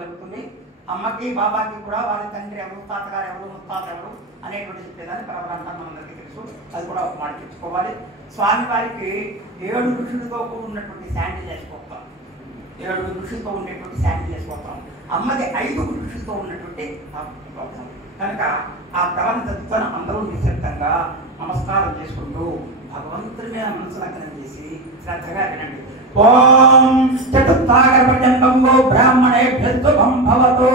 జరుగుతుంది. అమ్మకి బాబాకి కూడా వాళ్ళ తండ్రి ఎవరు, తాతగారు ఎవరు, ముత్తాత ఎవరు అనేటువంటి చెప్పేదాన్ని పరమరంతా మనందరికీ తెలుసు. అది కూడా ఒక మాట తెచ్చుకోవాలి. స్వామివారికి 7 ఋషులతో కూడినటువంటి శాండిల్ వేసుకోతాం. 7 ఋషులతో ఉండేటువంటి శాండిల్ వేసుకోతాం. అమ్మది 5 ఋషులతో ఉన్నటువంటి కనుక ఆ తలని తత్వాన్ని అందరూ నిశ్శబ్దంగా నమస్కారం చేసుకుంటూ భగవంతుడి మీద మనసు లగ్నం చేసి శ్రద్ధగా వినండి. ఓం చతుర్థాగర్భజంగంగో బ్రాహ్మణేభ్యో శుభం భవతు.